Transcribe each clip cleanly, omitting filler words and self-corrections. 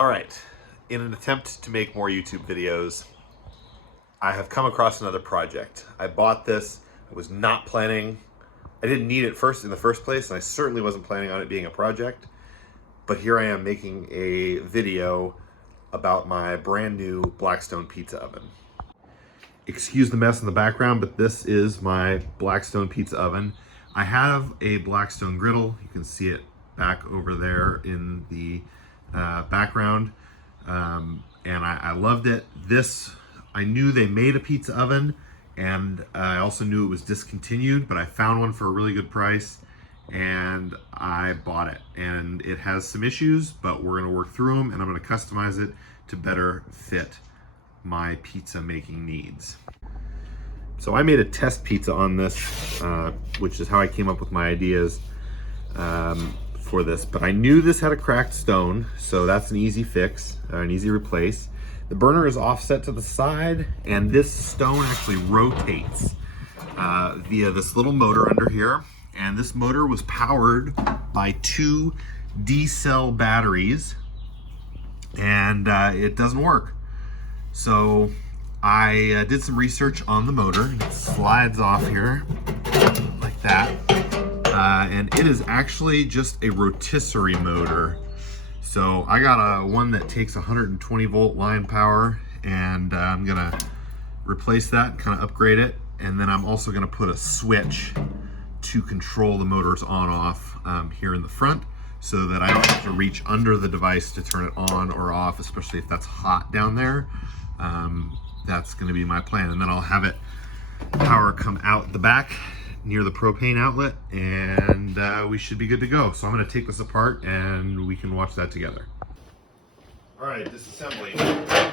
All right, in an attempt to make more YouTube videos, I have come across another project. I bought this, I was not planning, I didn't need it in the first place, and I certainly wasn't planning on it being a project, but here I am making a video about my brand new Blackstone pizza oven. Excuse the mess in the background, but this is my Blackstone pizza oven. I have a Blackstone griddle. You can see it back over there in the background. And I loved it. I knew they made a pizza oven, and I also knew it was discontinued, but I found one for a really good price and I bought it. And it has some issues, but we're gonna work through them, and I'm gonna customize it to better fit my pizza making needs. So I made a test pizza on this, which is how I came up with my ideas for this, but I knew this had a cracked stone, so that's an easy fix, an easy replace. The burner is offset to the side, and this stone actually rotates via this little motor under here, and this motor was powered by two D-cell batteries, and it doesn't work. So I did some research on the motor, and it slides off here like that. And it is actually just a rotisserie motor. So I got one that takes 120 volt line power, and I'm gonna replace that, kind of upgrade it. And then I'm also gonna put a switch to control the motors on off here in the front, so that I don't have to reach under the device to turn it on or off, especially if that's hot down there. That's gonna be my plan. And then I'll have it power come out the back near the propane outlet, and we should be good to go. So I'm gonna take this apart and we can watch that together. All right, disassembly.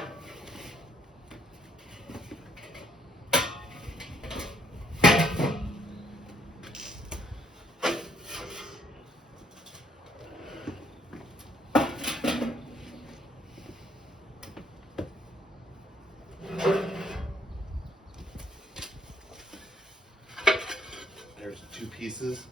There's two pieces.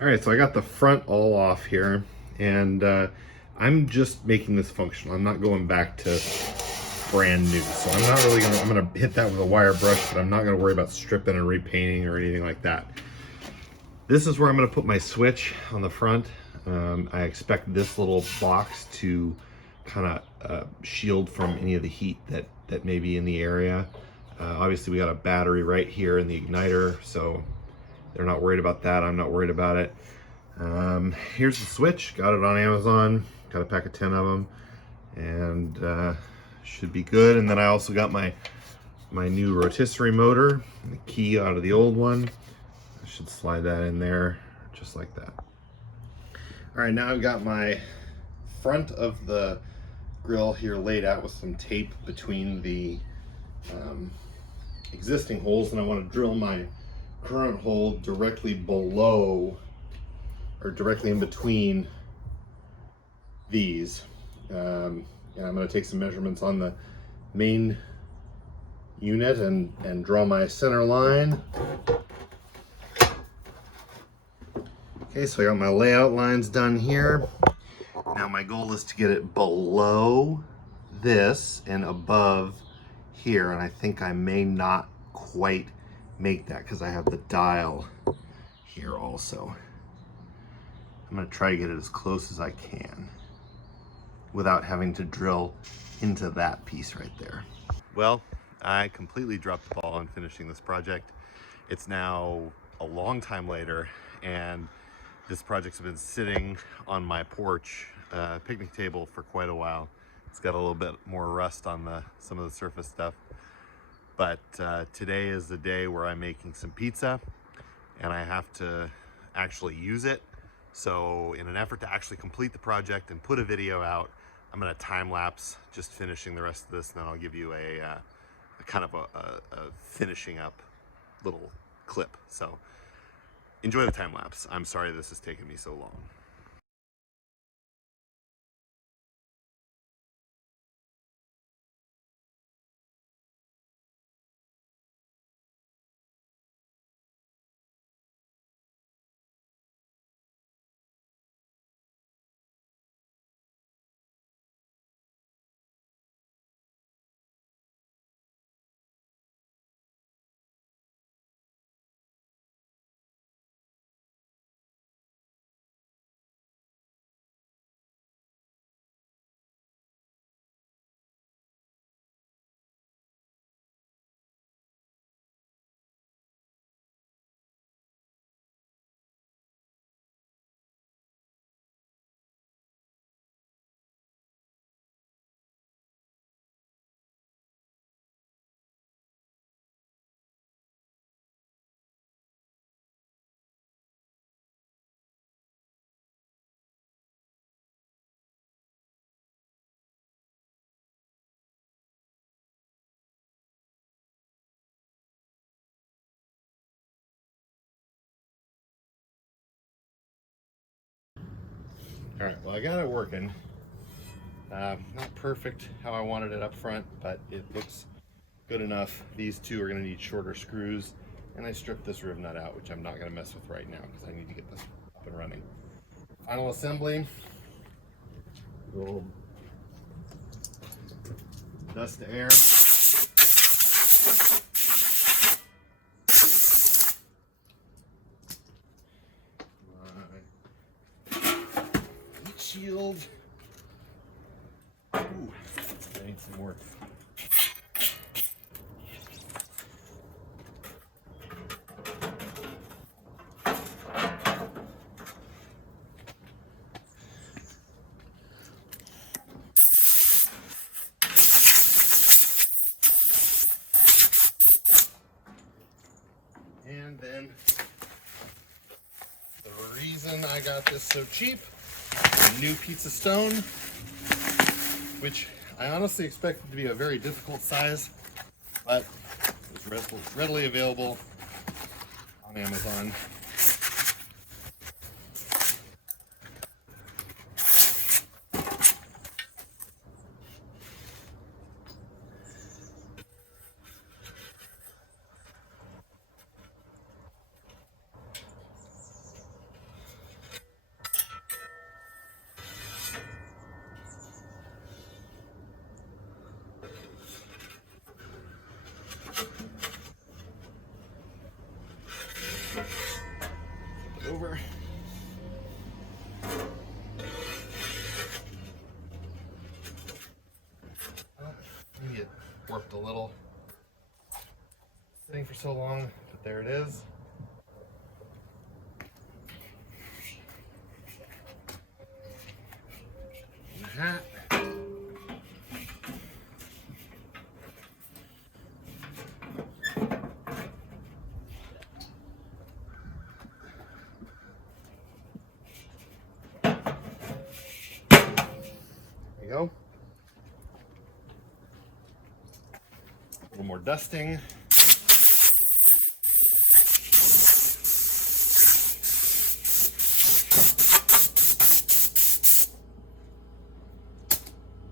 All right, so I got the front all off here, and I'm just making this functional. I'm not going back to brand new. So I'm gonna hit that with a wire brush, but I'm not gonna worry about stripping and repainting or anything like that. This is where I'm gonna put my switch on the front. I expect this little box to kind of shield from any of the heat that may be in the area. Obviously we got a battery right here in the igniter, so they're not worried about that. I'm not worried about it. Here's the switch. Got it on Amazon. Got a pack of 10 of them, and should be good. And then I also got my new rotisserie motor, the key out of the old one. I should slide that in there just like that. All right, now I've got my front of the grill here laid out with some tape between the existing holes, and I want to drill my current hole directly below, or directly in between these. And I'm going to take some measurements on the main unit and draw my center line. Okay, so I got my layout lines done here. Now my goal is to get it below this and above here, and I think I may not quite make that because I have the dial here also. I'm going to try to get it as close as I can without having to drill into that piece right there. Well, I completely dropped the ball on finishing this project. It's now a long time later, and this project's been sitting on my porch picnic table for quite a while. It's got a little bit more rust on some of the surface stuff. But today is the day where I'm making some pizza, and I have to actually use it. So in an effort to actually complete the project and put a video out, I'm gonna time lapse just finishing the rest of this, and then I'll give you a kind of a finishing up little clip. So enjoy the time lapse. I'm sorry this has taken me so long. All right, well, I got it working. Not perfect how I wanted it up front, but it looks good enough. These two are gonna need shorter screws, and I stripped this riv nut out, which I'm not gonna mess with right now because I need to get this up and running. Final assembly. Little dust to air. Heat shield. Ooh, I need some more. And then the reason I got this so cheap, a new pizza stone, which I honestly expected to be a very difficult size, but it's readily available on Amazon. Over. Maybe it warped a little. Sitting for so long, but there it is. And the hat. There you go. A little more dusting.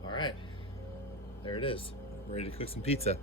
All right, there it is. I'm ready to cook some pizza.